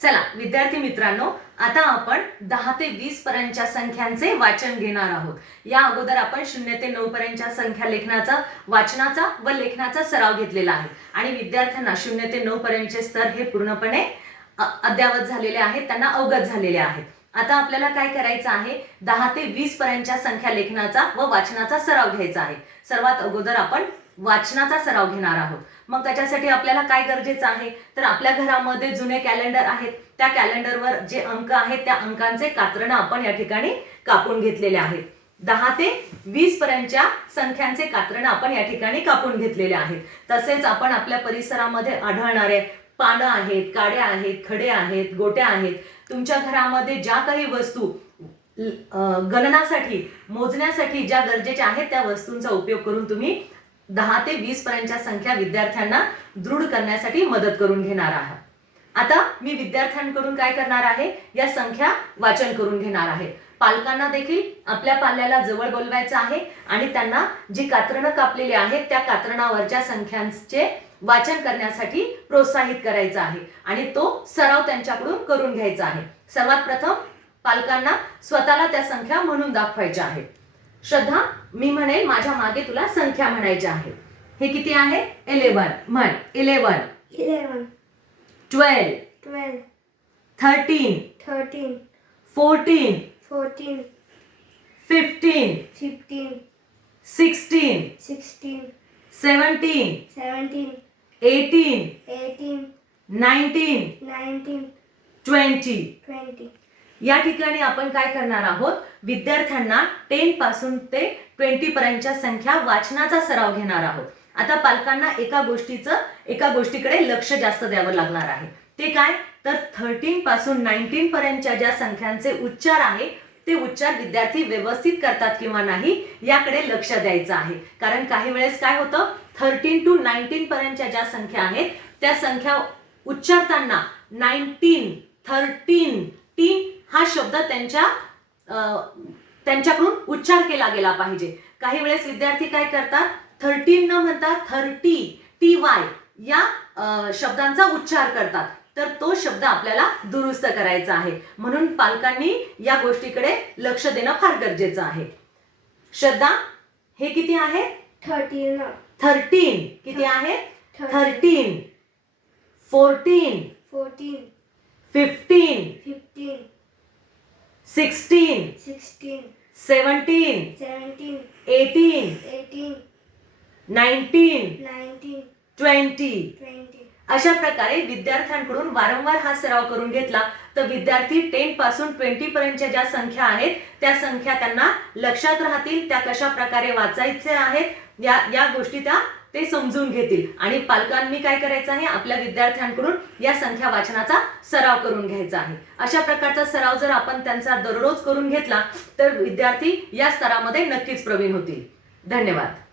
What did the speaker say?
चला विद्यार्थी मित्रांनो आता आपण दहा ते वीस पर्यंतच्या संख्यांचे वाचन घेणार आहोत. या अगोदर आपण शून्य ते नऊ पर्यंतच्या संख्या लेखनाचा वाचनाचा व लेखनाचा सराव घेतलेला आहे. आणि विद्यार्थ्यांना शून्य ते नऊ पर्यंतचे स्तर हे पूर्णपणे अद्यावत झालेले आहेत त्यांना अवगत झालेले आहेत. आता आपल्याला काय करायचं आहे? दहा ते वीस पर्यंतच्या संख्या लेखनाचा व वाचनाचा सराव घ्यायचा आहे. सर्वात अगोदर आपण वाचनाचा सराव घेणार आहोत. मग त्याच्यासाठी आपल्याला काय गरजेचं आहे? तर आपल्या घरामध्ये जुने कॅलेंडर आहेत. त्या कॅलेंडरवर जे अंक आहेत त्या अंकांचे कात्रणं आपण या ठिकाणी कापून घेतलेले आहेत. दहा ते वीस पर्यंतच्या संख्यांचे कात्रणं आपण या ठिकाणी कापून घेतलेले आहेत. तसेच आपण आपल्या परिसरामध्ये आढळणारे पानं आहेत काड्या आहेत खडे आहेत गोट्या आहेत. तुमच्या घरामध्ये ज्या काही वस्तू गणनासाठी मोजण्यासाठी ज्या गरजेच्या आहेत त्या वस्तूंचा उपयोग करून तुम्ही दहा ते वीस पर्यंतच्या संख्या विद्यार्थ्यांना दृढ करण्यासाठी मदत करून घेणार आहात. आता मी विद्यार्थ्यांकडून काय करणार आहे? या संख्या वाचन करून घेणार आहे. पालकांना देखील आपल्या पाल्याला जवळ बोलवायचं आहे आणि त्यांना जी कात्रणं कापलेली आहेत त्या कात्रणावरच्या संख्यांचे वाचन करण्यासाठी प्रोत्साहित करायचं आहे आणि तो सराव त्यांच्याकडून करून घ्यायचा आहे. सर्वात प्रथम पालकांना स्वतःला त्या संख्या म्हणून दाखवायच्या आहेत. श्रद्धा मी म्हणेल माझ्या मागे तुला संख्या म्हणायच्या आहेत हे किती आहे? इलेवन म्हण. Eleven eleven, twelve twelve, thirteen thirteen, fourteen fourteen, fifteen fifteen, sixteen sixteen, seventeen seventeen, eighteen eighteen, nineteen nineteen, twenty twenty. या ठिकाणी आपण काय करणार आहोत? विद्यार्थ्यांना टेन पासून ते ट्वेंटी पर्यंतच्या संख्या वाचनाचा सराव घेणार आहोत. आता पालकांना एका गोष्टीचं एका गोष्टीकडे लक्ष जास्त द्यावं लागणार आहे. ते काय? तर थर्टीन पासून नाईन्टीन पर्यंतच्या ज्या संख्यांचे उच्चार आहे ते उच्चार विद्यार्थी व्यवस्थित करतात किंवा नाही याकडे लक्ष द्यायचं आहे. कारण काही वेळेस काय होतं? थर्टीन टू नाईन्टीन पर्यंतच्या ज्या संख्या आहेत त्या संख्या उच्चारताना नाईन्टीन थर्टीन टीन हा शब्द त्यांच्या त्यांच्याकडून उच्चार केला गेला पाहिजे. काही वेळेस विद्यार्थी काय करतात? थर्टीन न म्हणता थर्टी टी वाय या शब्दांचा उच्चार करतात. तर तो शब्द आपल्याला दुरुस्त करायचा आहे. म्हणून पालकांनी या गोष्टीकडे लक्ष देणं फार गरजेचं आहे. श्रद्धा हे किती आहे? Thirteen, थर्टीन किती आहे? Thirteen fourteen fourteen, fifteen fifteen, sixteen seventeen eighteen eighteen, nineteen twenty twenty. अशा प्रकारे विद्यार्थ्यांकडून वारंवार हा सराव करून घेतला तर विद्यार्थी टेन पासून ट्वेंटी पर्यंतच्या ज्या संख्या आहेत त्या संख्या त्यांना लक्षात राहतील त्या कशा प्रकारे वाचायचे आहेत या या गोष्टी त्या ते समजून घेतील. आणि पालकांनी काय करायचं आहे? आपल्या विद्यार्थ्यांकडून या संख्या वाचनाचा सराव करून घ्यायचा आहे. अशा प्रकारचा सराव जर आपण त्यांचा दररोज करून घेतला तर विद्यार्थी या स्तरामध्ये नक्कीच प्रवीण होतील. धन्यवाद.